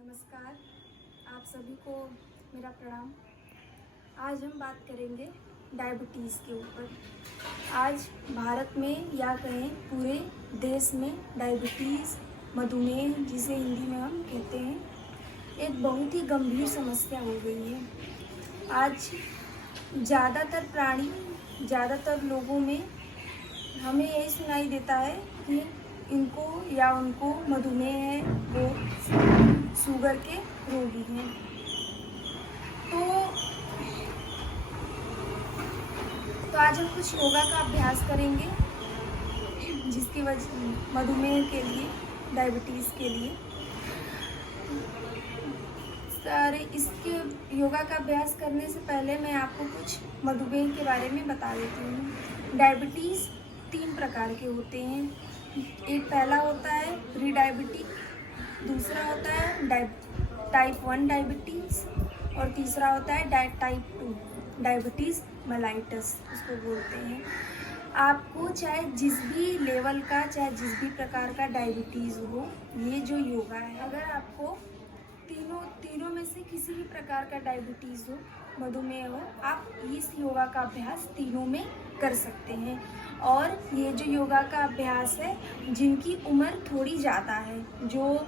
नमस्कार, आप सभी को मेरा प्रणाम। आज हम बात करेंगे डायबिटीज़ के ऊपर। आज भारत में या कहें पूरे देश में डायबिटीज़, मधुमेह जिसे हिंदी में हम कहते हैं, एक बहुत ही गंभीर समस्या हो गई है। आज ज़्यादातर लोगों में हमें यही सुनाई देता है कि इनको या उनको मधुमेह है, वो शुगर के रोगी हैं। तो आज हम कुछ योगा का अभ्यास करेंगे जिसकी वजह मधुमेह के लिए, डायबिटीज़ के लिए। इसके योगा का अभ्यास करने से पहले मैं आपको कुछ मधुमेह के बारे में बता देती हूँ। डायबिटीज़ 3 प्रकार के होते हैं। एक पहला होता है प्री डायबिटिक, दूसरा होता है टाइप 1 डायबिटीज़ और तीसरा होता है टाइप 2 डायबिटीज़ मेलाइटस उसको बोलते हैं। आपको चाहे जिस भी लेवल का, चाहे जिस भी प्रकार का डायबिटीज़ हो, ये जो योगा है, अगर आपको तीनों में से किसी भी प्रकार का डायबिटीज़ हो, मधुमेह हो, आप इस योगा का अभ्यास तीनों में कर सकते हैं। और ये जो योगा का अभ्यास है, जिनकी उम्र थोड़ी ज़्यादा है, जो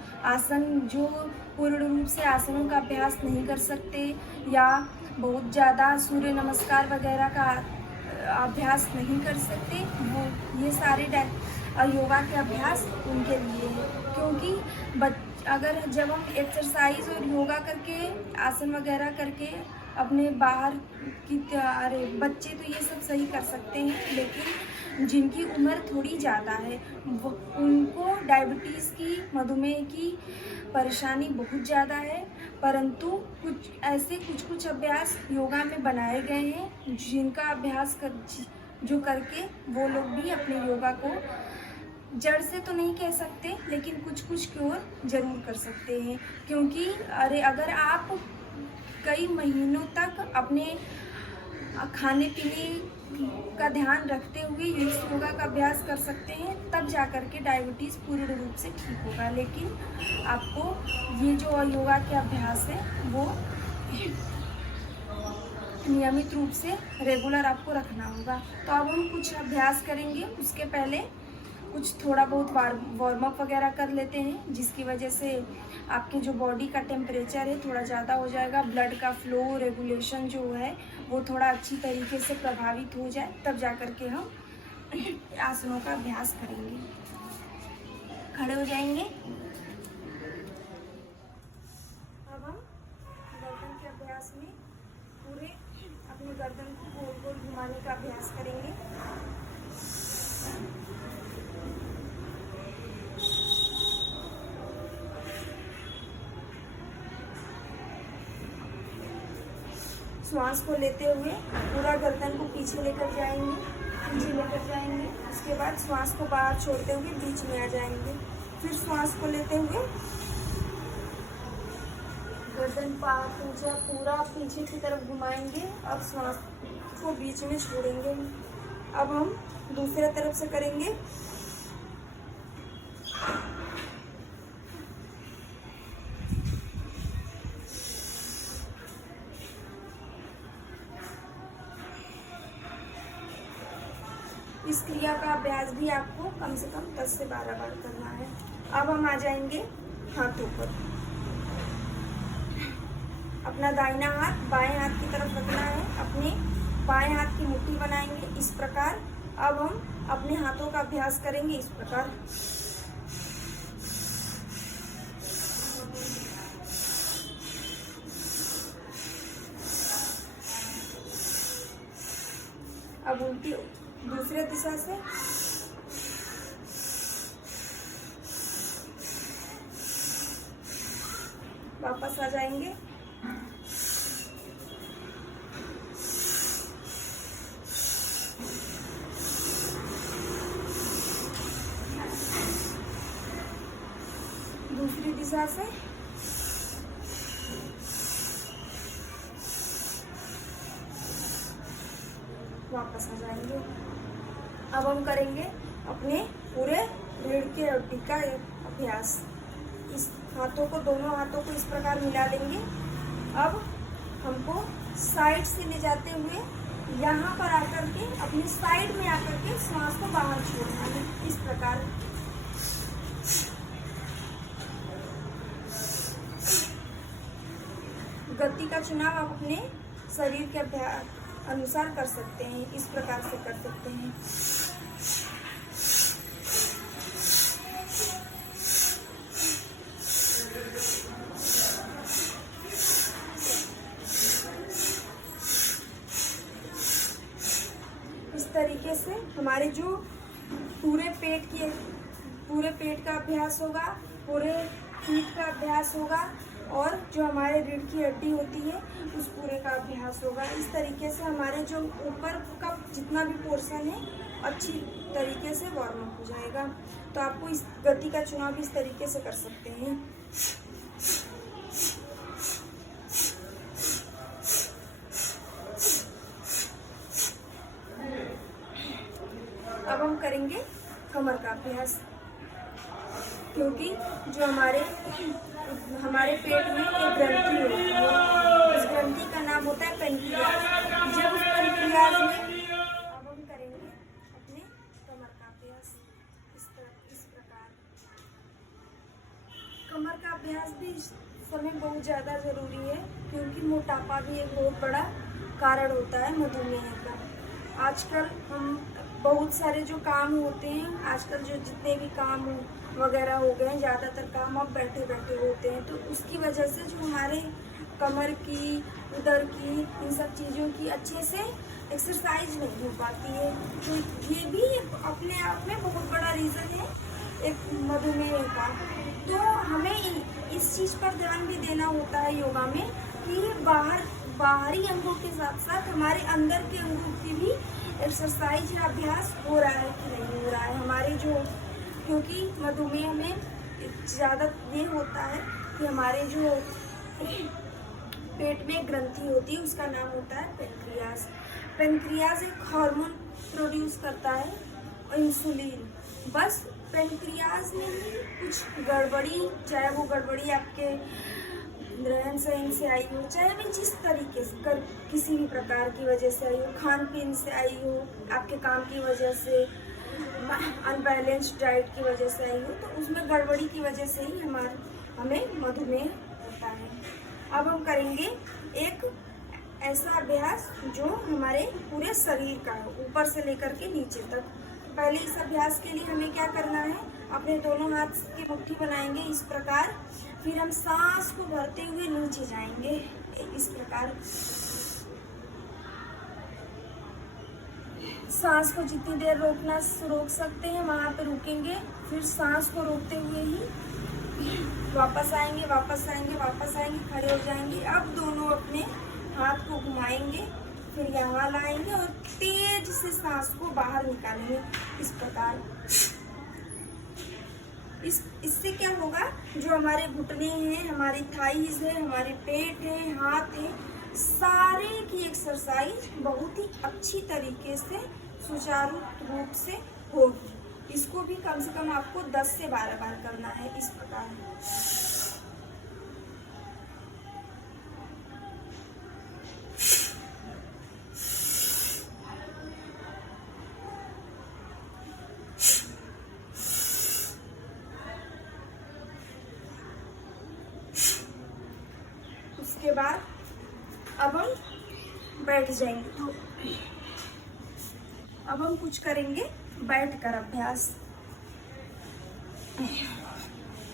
पूर्ण रूप से आसनों का अभ्यास नहीं कर सकते या बहुत ज़्यादा सूर्य नमस्कार वगैरह का अभ्यास नहीं कर सकते, वो ये सारे योगा के अभ्यास उनके लिए है। क्योंकि अगर जब हम एक्सरसाइज और योगा करके, आसन वगैरह करके अपने बाहर की बच्चे तो ये सब सही कर सकते हैं, लेकिन जिनकी उम्र थोड़ी ज़्यादा है उनको डायबिटीज़ की, मधुमेह की परेशानी बहुत ज़्यादा है। परंतु कुछ अभ्यास योगा में बनाए गए हैं, जिनका अभ्यास करके वो लोग भी अपने योगा को जड़ से तो नहीं कह सकते, लेकिन कुछ क्योर जरूर कर सकते हैं। क्योंकि अगर आप कई महीनों तक अपने खाने पीने का ध्यान रखते हुए इस योगा का अभ्यास कर सकते हैं, तब जा कर के डायबिटीज़ पूर्ण रूप से ठीक होगा। लेकिन आपको ये जो योगा के अभ्यास है वो नियमित रूप से रेगुलर आपको रखना होगा। तो अब हम कुछ अभ्यास करेंगे। उसके पहले कुछ थोड़ा बहुत वार्म अप वगैरह कर लेते हैं, जिसकी वजह से आपके जो बॉडी का टेम्परेचर है थोड़ा ज़्यादा हो जाएगा, ब्लड का फ्लो रेगुलेशन जो है वो थोड़ा अच्छी तरीके से प्रभावित हो जाए, तब जा कर के हम आसनों का अभ्यास करेंगे। खड़े हो जाएंगे। अब हम गर्दन के अभ्यास में पूरे अपने गर्दन को गोल गोल घुमाने का अभ्यास करेंगे। श्वास को लेते हुए पूरा गर्दन को पीछे लेकर जाएंगे। उसके बाद श्वास को बाहर छोड़ते हुए बीच में आ जाएंगे। फिर श्वास को लेते हुए गर्दन पूरा पीछे की तरफ घुमाएंगे। अब श्वास को बीच में छोड़ेंगे। अब हम दूसरे तरफ से करेंगे। इस क्रिया का अभ्यास भी आपको कम से कम 10 से 12 बार करना है। अब हम आ जाएंगे हाथों पर। अपना दाहिना हाथ बाएं हाथ की तरफ रखना है। अपने बाएं हाथ की मुट्ठी बनाएंगे इस प्रकार। अब हम अपने हाथों का अभ्यास करेंगे इस प्रकार। अब उल्टी दूसरे दिशा से वापस आ जाएंगे। दूसरी दिशा से वापस आ जाएंगे। अब हम करेंगे अपने पूरे रीढ़ की हड्डी का अभ्यास। इस हाथों को, दोनों हाथों को इस प्रकार मिला लेंगे। अब हमको साइड से ले जाते हुए यहाँ पर आकर के, अपनी साइड में आकर के सांस को बाहर छोड़ना है, इस प्रकार। गति का चुनाव आप अपने शरीर के अभ्यास अनुसार कर सकते हैं, इस प्रकार से कर सकते हैं। इस तरीके से हमारे जो पूरे पेट का अभ्यास होगा, पूरे पीठ का अभ्यास होगा, और जो हमारे रीढ़ की हड्डी होती है उस पूरे का अभ्यास होगा। इस तरीके से हमारे जो ऊपर का जितना भी पोर्शन है अच्छी तरीके से वार्म अप हो जाएगा। तो आपको इस गति का चुनाव इस तरीके से कर सकते हैं। अब हम करेंगे कमर का अभ्यास, क्योंकि जो हमारे पेट में एक ग्रंथि होती है, उस ग्रंथि का नाम होता है पेनक्रियाज। जब उस पेनक्रियाज में अब हम करेंगे अपने कमर का अभ्यास इस प्रकार। कमर का अभ्यास भी इस समय बहुत ज़्यादा ज़रूरी है, क्योंकि मोटापा भी एक बहुत बड़ा कारण होता है मधुमेह का। आजकल हम बहुत सारे जो काम होते हैं, आजकल जो जितने भी काम वगैरह हो गए हैं, ज़्यादातर काम अब बैठे बैठे होते हैं, तो उसकी वजह से जो हमारे कमर की, उदर की, इन सब चीज़ों की अच्छे से एक्सरसाइज नहीं हो पाती है। तो ये भी अपने आप में बहुत बड़ा रीज़न है एक मधुमेह का। तो हमें इस चीज़ पर ध्यान भी देना होता है योगा में, कि बाहरी अंगों के साथ साथ हमारे अंदर के अंगों की भी एक्सरसाइज या अभ्यास हो रहा है कि नहीं हो रहा है हमारे जो, क्योंकि मधुमेह में ज़्यादा ये होता है कि हमारे जो पेट में ग्रंथि होती है उसका नाम होता है पेनक्रियाज। पेनक्रियाज एक हार्मोन प्रोड्यूस करता है, इंसुलिन। बस पेनक्रियाज में ही कुछ गड़बड़ी, चाहे वो गड़बड़ी आपके रहन सहन से आई हो, चाहे भी जिस तरीके से किसी भी प्रकार की वजह से आई हो, खान पीन से आई हो, आपके काम की वजह से, अनबैलेंस्ड डाइट की वजह से आई हो, तो उसमें गड़बड़ी की वजह से ही हमें मधुमेह होता है। अब हम करेंगे एक ऐसा अभ्यास जो हमारे पूरे शरीर का है, ऊपर से लेकर के नीचे तक। पहले इस अभ्यास के लिए हमें क्या करना है, अपने दोनों हाथ की मुट्ठी बनाएंगे इस प्रकार, फिर हम सांस को भरते हुए नीचे जाएंगे इस प्रकार। सांस को जितनी देर रोक सकते हैं वहाँ पे रुकेंगे, फिर सांस को रोकते हुए ही वापस आएंगे, खड़े हो जाएंगे। अब दोनों अपने हाथ को घुमाएंगे, फिर यहाँ लाएंगे और तेज से सांस को बाहर निकालेंगे इस प्रकार। इससे क्या होगा, जो हमारे घुटने हैं, हमारी थाइज है, हमारे पेट है, हाथ है, सारे की एक्सरसाइज बहुत ही अच्छी तरीके से सुचारू रूप से होगी। इसको भी कम से कम आपको 10 से 12 बार करना है इस प्रकार। उसके बाद अब हम बैठ जाएंगे। तो अब हम कुछ करेंगे बैठकर अभ्यास।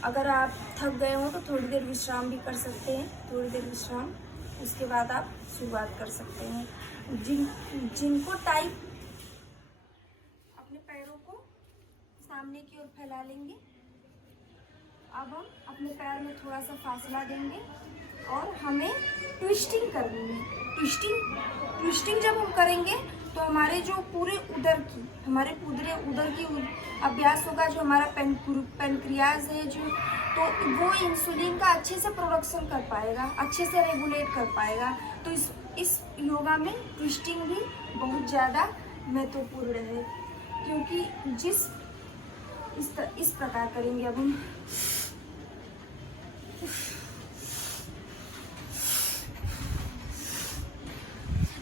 अगर आप थक गए हो तो थोड़ी देर विश्राम भी कर सकते हैं, थोड़ी देर विश्राम, उसके बाद आप शुरुआत कर सकते हैं। जिनको टाइप, अपने पैरों को सामने की ओर फैला लेंगे। अब हम अपने पैर में थोड़ा सा फासला देंगे और हमें ट्विस्टिंग करनी है। ट्विस्टिंग जब हम करेंगे तो हमारे जो पूरे उदर की अभ्यास होगा, जो हमारा पेनक्रियाज है जो, तो वो इंसुलिन का अच्छे से प्रोडक्शन कर पाएगा, अच्छे से रेगुलेट कर पाएगा। तो इस योगा में ट्विस्टिंग भी बहुत ज़्यादा महत्वपूर्ण है, क्योंकि इस प्रकार करेंगे। अब हम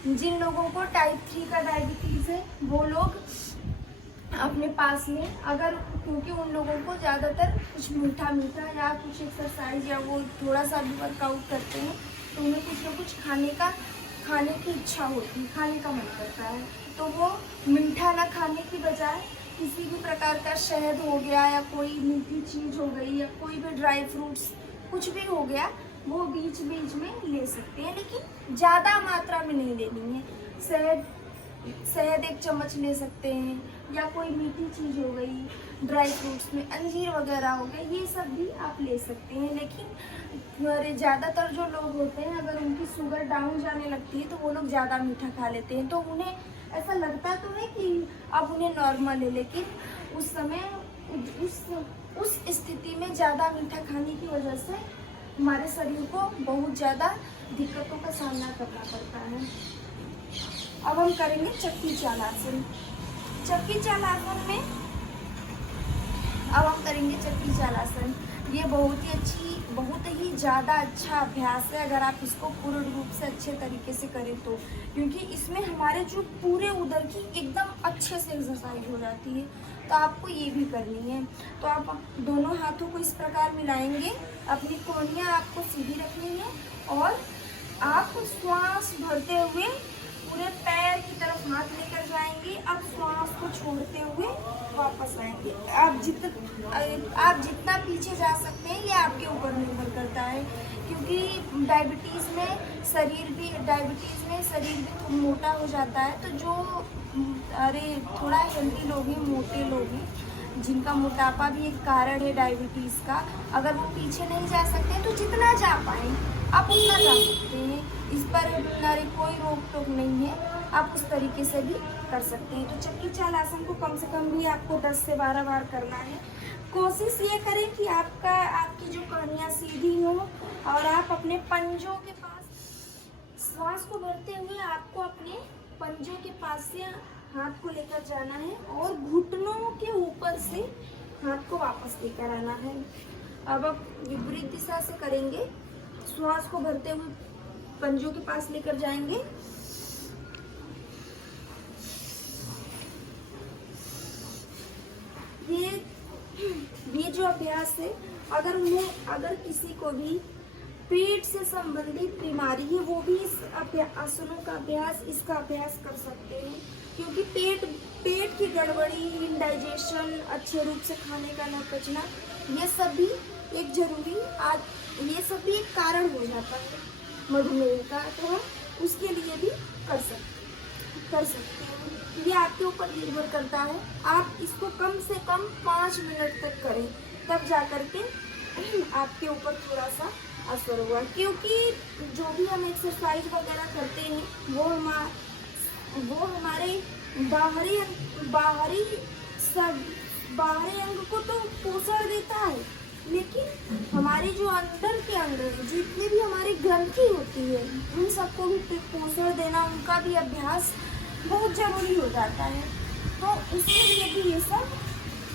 जिन लोगों को टाइप 3 का डायबिटीज़ है वो लोग अपने पास में, अगर क्योंकि उन लोगों को ज़्यादातर कुछ मीठा मीठा या कुछ एक्सरसाइज या वो थोड़ा सा भी वर्कआउट करते हैं तो उन्हें कुछ ना कुछ खाने की इच्छा होती है, खाने का मन करता है। तो वो मीठा ना खाने की बजाय किसी भी प्रकार का शहद हो गया या कोई मीठी चीज़ हो गई या कोई भी ड्राई फ्रूट्स कुछ भी हो गया वो बीच बीच में ले सकते हैं, लेकिन ज़्यादा मात्रा में नहीं लेनी है। शहद 1 चम्मच ले सकते हैं या कोई मीठी चीज़ हो गई, ड्राई फ्रूट्स में अंजीर वगैरह हो गए, ये सब भी आप ले सकते हैं। लेकिन ज़्यादातर जो लोग होते हैं अगर उनकी शुगर डाउन जाने लगती है तो वो लोग ज़्यादा मीठा खा लेते हैं, तो उन्हें ऐसा लगता तो है कि अब उन्हें नॉर्मल है, लेकिन उस समय उस स्थिति में ज़्यादा मीठा खाने की वजह से हमारे शरीर को बहुत ज़्यादा दिक्कतों का सामना करना पड़ता है। अब हम करेंगे चक्की चाल आसन। चक्की चाल आसन में अब हम करेंगे चक्की चाल आसन। ये बहुत ही ज़्यादा अच्छा अभ्यास है अगर आप इसको पूर्ण रूप से अच्छे तरीके से करें तो, क्योंकि इसमें हमारे जो पूरे उदर की एकदम अच्छे से एक्सरसाइज हो जाती है। तो आपको ये भी करनी है। तो आप दोनों हाथों को इस प्रकार मिलाएंगे, अपनी कोहनियाँ आपको सीधी रखनी है और आप श्वास भरते हुए पूरे पैर की तरफ हाथ लेकर जाएंगे। अब श्वास को छोड़ते हुए वापस आएंगे। आप जितना पीछे जा सकते हैं ये आपके ऊपर निर्भर करता है, क्योंकि डायबिटीज़ में शरीर भी थोड़ा मोटा हो जाता है। तो जो थोड़ा हेल्दी लोग हैं, मोटे लोग हैं, जिनका मोटापा भी एक कारण है डायबिटीज़ का, अगर वो पीछे नहीं जा सकते तो जितना जा पाए आप उतना जा सकते हैं। इस पर कोई रोक टोक नहीं है, आप उस तरीके से भी कर सकते हैं। तो चक्की चाल आसन को कम से कम भी आपको 10 से 12 बार करना है। कोशिश ये करें कि आपकी जो कोहनियाँ सीधी हो और आप अपने पंजों के पास श्वास को भरते हुए आपको अपने पंजों के पास से हाथ को लेकर जाना है और घुटनों के ऊपर से हाथ को वापस लेकर आना है। अब आप विपरीत दिशा से करेंगे। श्वास को भरते हुए पंजों के पास लेकर जाएंगे, ये जो अभ्यास है, अगर किसी को भी पेट से संबंधित बीमारी है वो भी इसका अभ्यास कर सकते हैं, क्योंकि पेट की गड़बड़ी, इंडाइजेशन, अच्छे रूप से खाने का न पचना, ये सब भी एक कारण हो जाता है मधुमेह का। तो हम उसके लिए भी कर सकते हैं। ये आपके ऊपर निर्भर करता है। आप इसको कम से कम 5 मिनट तक करें, तब जा कर के आपके ऊपर थोड़ा सा असर हुआ, क्योंकि जो भी हम एक्सरसाइज वगैरह करते हैं वो हमारे बाहरी अंग को तो पोषण देता है, लेकिन हमारे जो अंदर के अंग जितने भी हमारी ग्रंथि होती है उन सबको भी पोषण देना, उनका भी अभ्यास बहुत जरूरी हो जाता है। तो इसके लिए भी ये सब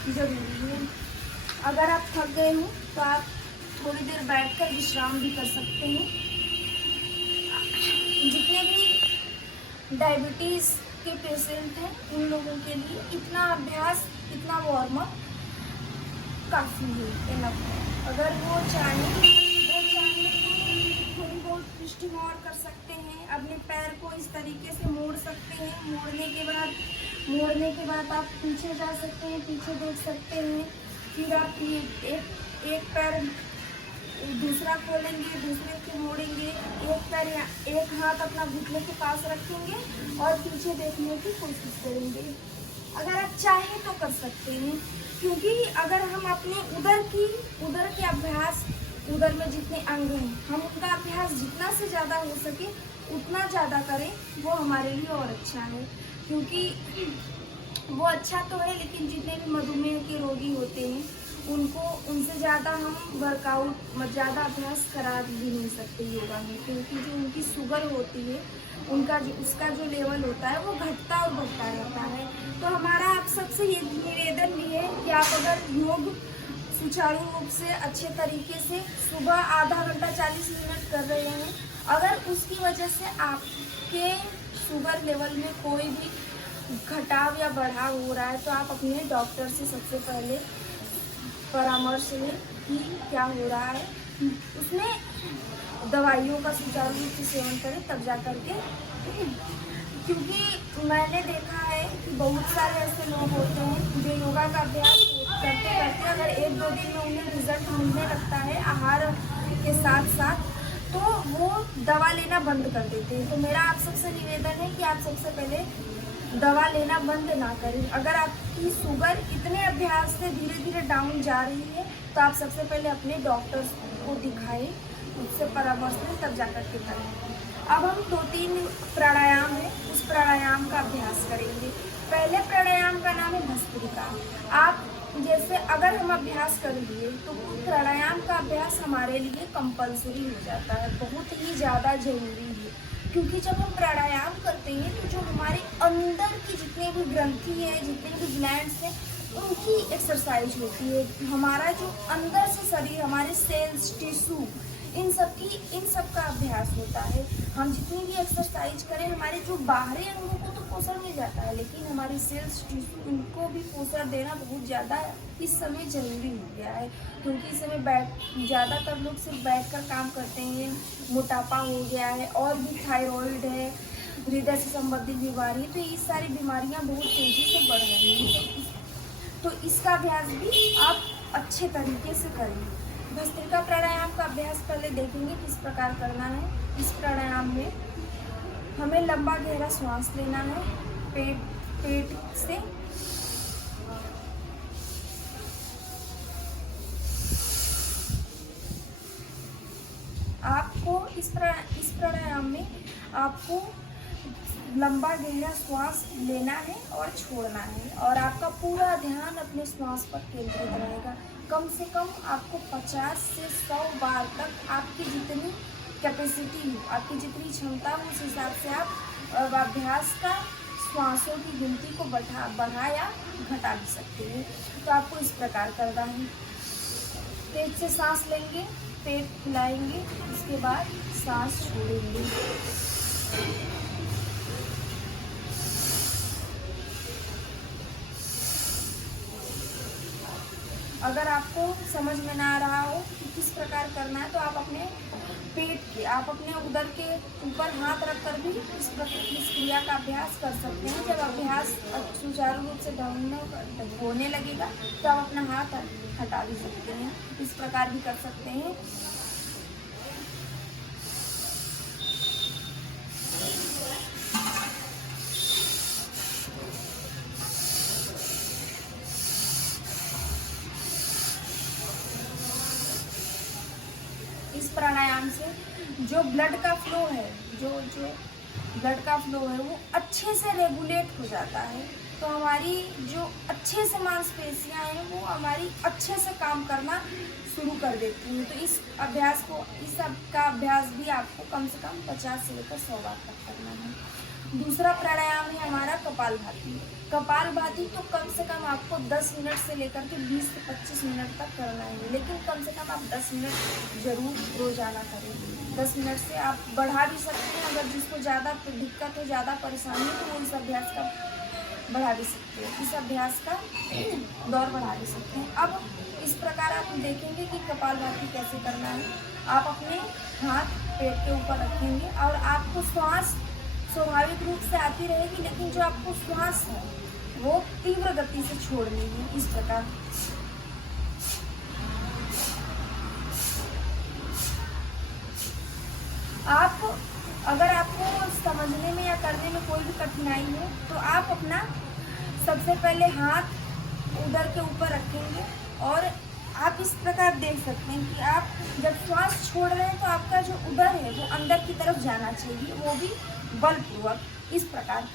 जरूरी है। अगर आप थक गए हो तो आप थोड़ी देर बैठकर विश्राम भी कर सकते हैं। जितने भी डायबिटीज़ के पेशेंट हैं उन लोगों के लिए इतना अभ्यास, इतना वार्म अप काफ़ी है, इनफ है। अगर वो चाहें तो थोड़ी बहुत पुष्टि और कर सकते हैं। अपने पैर को इस तरीके से मोड़ सकते हैं। मोड़ने के बाद आप पीछे जा सकते हैं, पीछे देख सकते हैं। फिर आप एक पैर दूसरा खोलेंगे, दूसरे को मोड़ेंगे, एक हाथ अपना घुटने के पास रखेंगे और पीछे देखने की कोशिश करेंगे। अगर आप चाहें तो कर सकते हैं, क्योंकि अगर हम अपने उदर के अभ्यास, उदर में जितने अंग हैं हम उनका अभ्यास जितना से ज़्यादा हो सके उतना ज़्यादा करें, वो हमारे लिए और अच्छा है। क्योंकि वो अच्छा तो है, लेकिन जितने भी मधुमेह के रोगी होते हैं उनसे ज़्यादा हम वर्कआउट ज़्यादा अभ्यास करा भी नहीं सकते योगा में, क्योंकि जो उनकी शुगर होती है उसका जो लेवल होता है वो घटता और बढ़ता रहता है। तो हमारा आप सबसे ये निवेदन भी है कि आप अगर योग सुचारू रूप से अच्छे तरीके से सुबह आधा घंटा 40 मिनट कर रहे हैं। अगर उसकी वजह से आपके शुगर लेवल में कोई भी घटाव या बढ़ाव हो रहा है तो आप अपने डॉक्टर से सबसे पहले परामर्श लें कि क्या हो रहा है, उसमें दवाइयों का सुचारू रूप से सेवन करें तब जा करके। क्योंकि मैंने देखा है कि बहुत सारे ऐसे लोग होते हैं जो योगा का अभ्यास करते करते अगर 1-2 दिन में उन्हें रिजल्ट मिलने लगता है आहार के साथ साथ, तो वो दवा लेना बंद कर देते हैं। तो मेरा आप सबसे निवेदन है कि आप सबसे पहले दवा लेना बंद ना करें। अगर आपकी शुगर इतने अभ्यास से धीरे धीरे डाउन जा रही है तो आप सबसे पहले अपने डॉक्टर को दिखाएं, उससे परामर्श लें तब जाकर के करें। अब हम 2-3 प्राणायाम है, उस प्राणायाम का अभ्यास करेंगे। पहले प्राणायाम का नाम है भस्त्रिका। आप जैसे अगर हम अभ्यास कर लिए तो प्राणायाम का अभ्यास हमारे लिए कंपलसरी हो जाता है, बहुत ही ज़्यादा जरूरी है। क्योंकि जब हम प्राणायाम करते हैं तो जो हमारे अंदर की जितने भी ग्रंथि है, जितने भी ग्लैंड्स हैं, उनकी एक्सरसाइज होती है। हमारा जो अंदर से शरीर, हमारे सेल्स, टिश्यू, इन सब का अभ्यास होता है। हम जितनी भी एक्सरसाइज करें, हमारे जो बाहरी अंगों को तो पोषण मिल जाता है, लेकिन हमारी सेल्स, टिश्यू, इनको भी पोषण देना बहुत ज़्यादा इस समय ज़रूरी हो गया है। क्योंकि इस समय ज़्यादातर लोग सिर्फ बैठकर काम करते हैं, मोटापा हो गया है, और भी थायराइड है, हृदय से संबंधित बीमारी, तो ये सारी बीमारियाँ बहुत तेज़ी से बढ़ रही हैं। तो इसका अभ्यास भी आप अच्छे तरीके से करें। भस्त्रिका प्राणायाम का अभ्यास पहले देखेंगे किस प्रकार करना है। इस प्राणायाम में हमें लंबा गहरा श्वास लेना है पेट से। आपको इस प्राणायाम में आपको लंबा गहरा श्वास लेना है और छोड़ना है, और आपका पूरा ध्यान अपने श्वास पर केंद्रित रहेगा। कम से कम आपको 50 से 100 बार तक आपकी जितनी कैपेसिटी हो, आपकी जितनी क्षमता हो, उस हिसाब से आप अभ्यास का श्वासों की गिनती को बढ़ा या घटा भी सकते हैं। तो आपको इस प्रकार करना है। पेट से सांस लेंगे, पेट फुलाएंगे, उसके बाद सांस छोड़ेंगे। अगर आपको समझ में ना आ रहा हो कि किस प्रकार करना है तो आप अपने उदर के ऊपर हाथ रखकर भी इस क्रिया का अभ्यास कर सकते हैं। जब अभ्यास सुचारू रूप से होने लगेगा तो आप अपना हाथ हटा भी सकते हैं, इस प्रकार भी कर सकते हैं। इस प्राणायाम से जो ब्लड का फ्लो है, जो ब्लड का फ्लो है वो अच्छे से रेगुलेट हो जाता है। तो हमारी जो अच्छे से मांसपेशियां हैं वो हमारी अच्छे से काम करना शुरू कर देती हैं। तो इस का अभ्यास भी आपको कम से कम 50 से लेकर 100 बार तक करना है। दूसरा प्राणायाम है हमारा कपालभाति। कपालभाति तो कम से कम आपको 10 मिनट से लेकर के 20 से 25 मिनट तक करना है, लेकिन कम से कम आप 10 मिनट जरूर रोजाना करें। 10 मिनट से आप बढ़ा भी सकते हैं। अगर जिसको ज़्यादा दिक्कत हो, ज़्यादा परेशानी हो, तो वो इस अभ्यास का बढ़ा भी सकते हैं, इस अभ्यास का दौर बढ़ा भी सकते हैं। अब इस प्रकार आप देखेंगे कि कपालभाति कैसे करना है। आप अपने हाथ पेट के ऊपर रखेंगे और आपको श्वास स्वाभाविक रूप से आती रहेगी, लेकिन जो आपको श्वास है वो तीव्र गति से छोड़नी है। इस प्रकार अगर आपको समझने में या करने में कोई भी कठिनाई हो तो आप अपना सबसे पहले हाथ उदर के ऊपर रखेंगे और आप इस प्रकार देख सकते हैं कि आप जब श्वास छोड़ रहे हैं तो आपका जो उदर है वो अंदर की तरफ जाना चाहिए, वो भी बलपूर्वक। इस प्रकार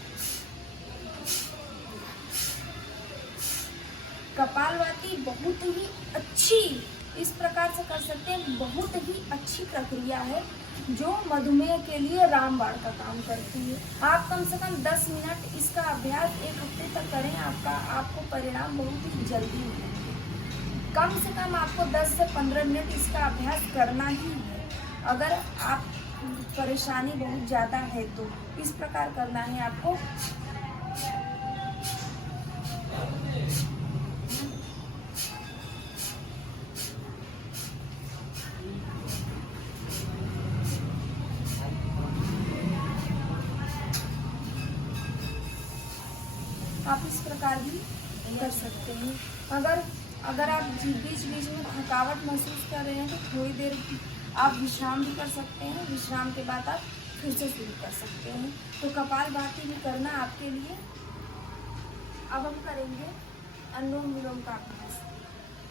कपालभाति बहुत ही अच्छी, इस प्रकार से कर सकते हैं, बहुत ही अच्छी प्रक्रिया है जो मधुमेह के लिए रामबाण का काम करती है। आप कम से कम 10 मिनट इसका अभ्यास 1 हफ्ते तक करें, आपको परिणाम बहुत ही जल्दी मिलेंगे। कम कम से कम आपको 10 से 15 मिनट इसका अभ्यास करना ही है। अगर आप परेशानी बहुत ज़्यादा है तो इस प्रकार करना है आपको। आप इस प्रकार भी कर सकते हैं। अगर आप बीच बीच में थकावट महसूस कर रहे हैं तो थोड़ी देर आप विश्राम भी कर सकते हैं। विश्राम के बाद आप फिर से शुरू कर सकते हैं। तो कपालभाति भी करना आपके लिए। अब हम करेंगे अनुलोम विलोम का अभ्यास,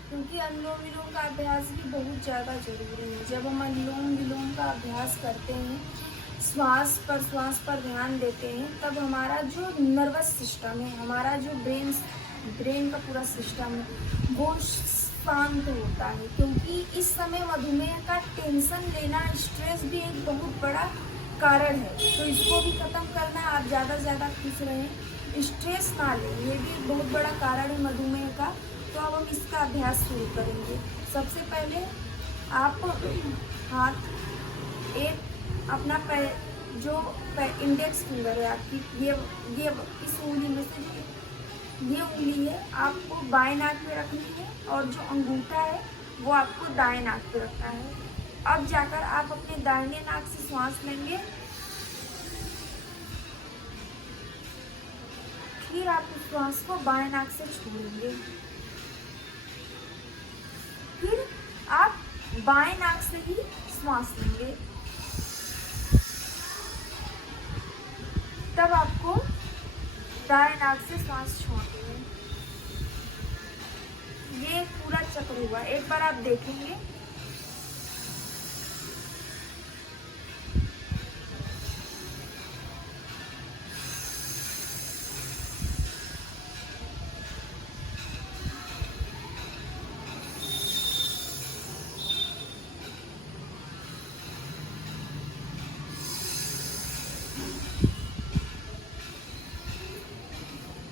क्योंकि अनुलोम विलोम का अभ्यास भी बहुत ज़्यादा जरूरी है। जब हम अनुलोम विलोम का अभ्यास करते हैं, श्वास पर ध्यान देते हैं, तब हमारा जो नर्वस सिस्टम है, हमारा जो ब्रेन का पूरा सिस्टम है वो शांत होता है। क्योंकि इस समय मधुमेह का टेंशन लेना, स्ट्रेस भी एक बहुत बड़ा कारण है। तो इसको भी ख़त्म करना, आप ज़्यादा से ज़्यादा खुश रहें, स्ट्रेस ना लें, ये भी एक बहुत बड़ा कारण है मधुमेह का। तो अब हम इसका अभ्यास शुरू करेंगे। सबसे पहले आप हाथ एक अपना इंडेक्स फिंगर है आपकी, ये इस उंगली में से ये उंगली है आपको बाएं नाक में रखनी है, और जो अंगूठा है वो आपको दाएं नाक पे रखना है। अब जाकर आप अपने दाहिने नाक से श्वास लेंगे, फिर आप उस श्वास को बाएं नाक से छोड़ेंगे, फिर आप बाएं नाक से ही श्वास लेंगे। तब आपको दाएं नाक से श्वास छोड़नी है। ये पूरा चक्र हुआ, एक बार आप देखेंगे।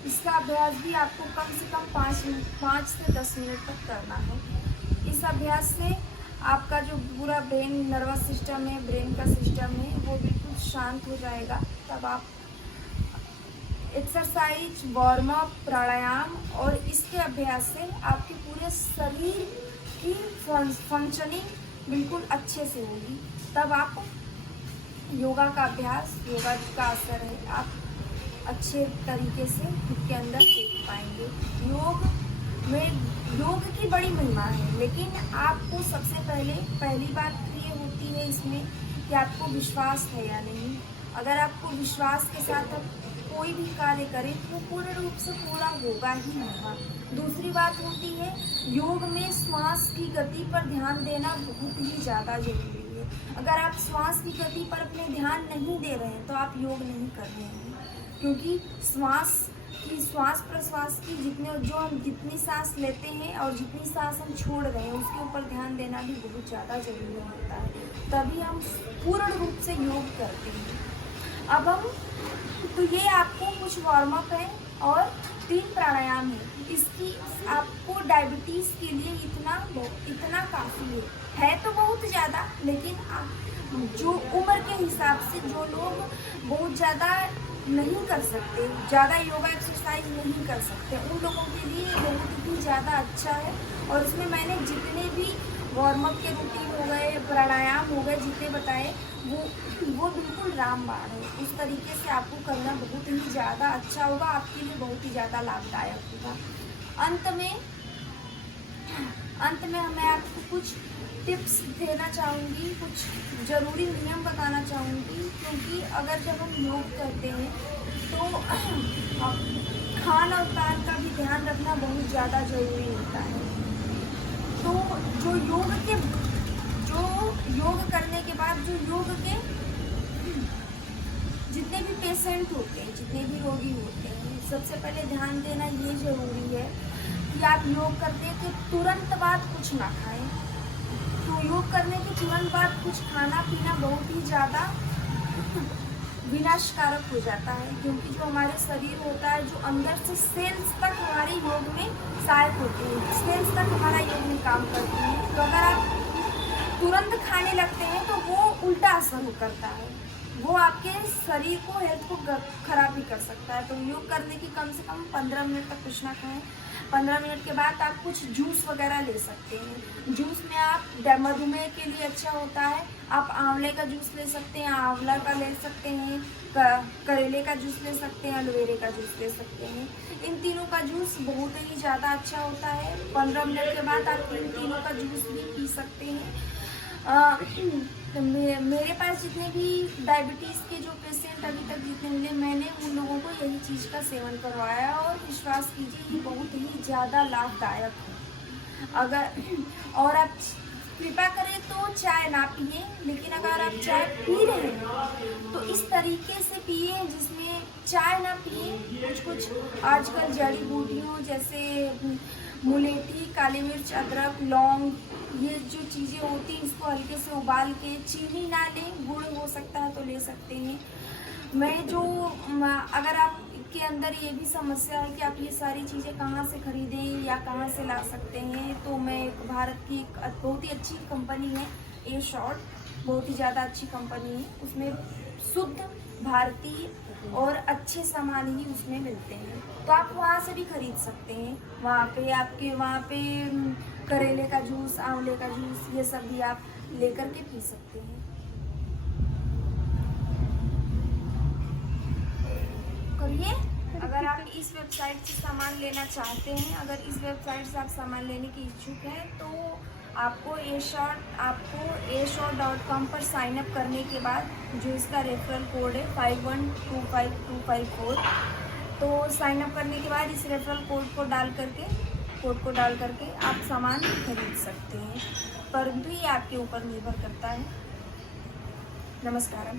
इसका अभ्यास भी आपको कम से कम 5 से 10 मिनट तक करना है। इस अभ्यास से आपका जो पूरा ब्रेन नर्वस सिस्टम है, ब्रेन का सिस्टम है, वो बिल्कुल शांत हो जाएगा। तब आप एक्सरसाइज, वार्म अप, प्राणायाम और इसके अभ्यास से आपके पूरे शरीर की फंक्शनिंग बिल्कुल अच्छे से होगी। तब आप योगा का अभ्यास, योगा का असर है, आप अच्छे तरीके से खुद के अंदर सीख पाएंगे। योग की बड़ी महिमा है, लेकिन आपको सबसे पहली बात ये होती है इसमें कि आपको विश्वास है या नहीं। अगर आपको विश्वास के साथ आप कोई भी कार्य करें तो पूर्ण रूप से पूरा होगा ही होगा। दूसरी बात होती है, योग में श्वास की गति पर ध्यान देना बहुत ही ज़्यादा जरूरी है। अगर आप श्वास की गति पर अपने ध्यान नहीं दे रहे हैं तो आप योग नहीं कर रहे हैं। क्योंकि श्वास प्रश्वास की हम जितनी सांस लेते हैं और जितनी सांस हम छोड़ रहे हैं उसके ऊपर ध्यान देना भी बहुत ज़्यादा जरूरी होता है। तभी हम पूर्ण रूप से योग करते हैं। अब हम ये आपको कुछ वार्म अप है और 3 प्राणायाम है। इसकी आपको डायबिटीज़ के लिए इतना काफ़ी है तो बहुत ज़्यादा, लेकिन जो उम्र के हिसाब से जो लोग बहुत ज़्यादा नहीं कर सकते, ज़्यादा योगा एक्सरसाइज नहीं कर सकते, उन लोगों के लिए बहुत ही ज़्यादा अच्छा है। और इसमें मैंने जितने भी वार्म अप के रूटीन हो गए, प्राणायाम हो गए, जितने बताए वो बिल्कुल रामबाण है। उस तरीके से आपको करना बहुत ही ज़्यादा अच्छा होगा, आपके लिए बहुत ही ज़्यादा लाभदायक होगा। अंत में मैं आपको कुछ टिप्स देना चाहूँगी, कुछ ज़रूरी नियम बताना चाहूँगी। क्योंकि अगर जब हम योग करते हैं तो खान और पान का भी ध्यान रखना बहुत ज़्यादा ज़रूरी होता है। तो जो योग करने के बाद जो योग के जितने भी पेशेंट होते हैं, जितने भी रोगी होते हैं, सबसे पहले ध्यान देना ये ज़रूरी है कि आप योग करते हैं तो तुरंत बाद कुछ ना खाएं। तो योग करने के तुरंत बाद कुछ खाना पीना बहुत ही ज़्यादा विनाशकारक हो जाता है, क्योंकि जो हमारे शरीर होता है, जो अंदर से सेल्स तक हमारे योग में सहायक होते हैं, सेल्स तक हमारा योग में काम करती हैं। तो अगर आप तुरंत खाने लगते हैं तो वो उल्टा असर करता है, वो आपके शरीर को, हेल्थ को खराब भी कर सकता है। तो योग करने की कम से कम 15 मिनट तक कुछ ना खाएं। 15 मिनट के बाद आप कुछ जूस वगैरह ले सकते हैं। जूस में आप मधुमेह के लिए अच्छा होता है, आप आंवले का जूस ले सकते हैं, आंवला का ले सकते हैं, करेले का जूस ले सकते हैं, एलोवेरा का जूस ले सकते हैं। इन तीनों का जूस बहुत ही ज़्यादा अच्छा होता है। 15 मिनट के बाद आप इन तीनों का जूस भी पी सकते हैं। मेरे पास जितने भी डायबिटीज़ के जो पेशेंट अभी तक जितने मिले, मैंने उन लोगों को यही चीज़ का सेवन करवाया और विश्वास कीजिए ये बहुत ही ज़्यादा लाभदायक है। अगर और आप कृपा करें तो चाय ना पिए, लेकिन अगर आप चाय पी रहे हैं तो इस तरीके से पिए जिसमें चाय ना पिए। कुछ आजकल जड़ी बूटियों जैसे मुलेठी, काली मिर्च, अदरक, लौंग, ये जो चीज़ें होती हैं इसको हल्के से उबाल के, चीनी ना लें, गुड़ हो सकता है तो ले सकते हैं। अगर आपके अंदर ये भी समस्या है कि आप ये सारी चीज़ें कहाँ से खरीदें या कहाँ से ला सकते हैं, तो मैं भारत की एक बहुत ही अच्छी कंपनी है ए शॉर्ट, बहुत ही ज़्यादा अच्छी कंपनी है। उसमें शुद्ध भारतीय और अच्छे सामान ही उसमें मिलते हैं, तो आप वहाँ से भी खरीद सकते हैं। वहाँ पे करेले का जूस, आंवले का जूस, ये सब भी आप लेकर के पी सकते हैं। करिए, अगर आप इस वेबसाइट से सामान लेना चाहते हैं, अगर इस वेबसाइट से आप सामान लेने की इच्छुक हैं, तो आपको ashort.com पर साइन अप करने के बाद जो इसका रेफरल कोड है 5125254, तो साइन अप करने के बाद इस रेफरल कोड को डाल करके आप सामान खरीद सकते हैं, परंतु ये आपके ऊपर निर्भर करता है। नमस्कारम।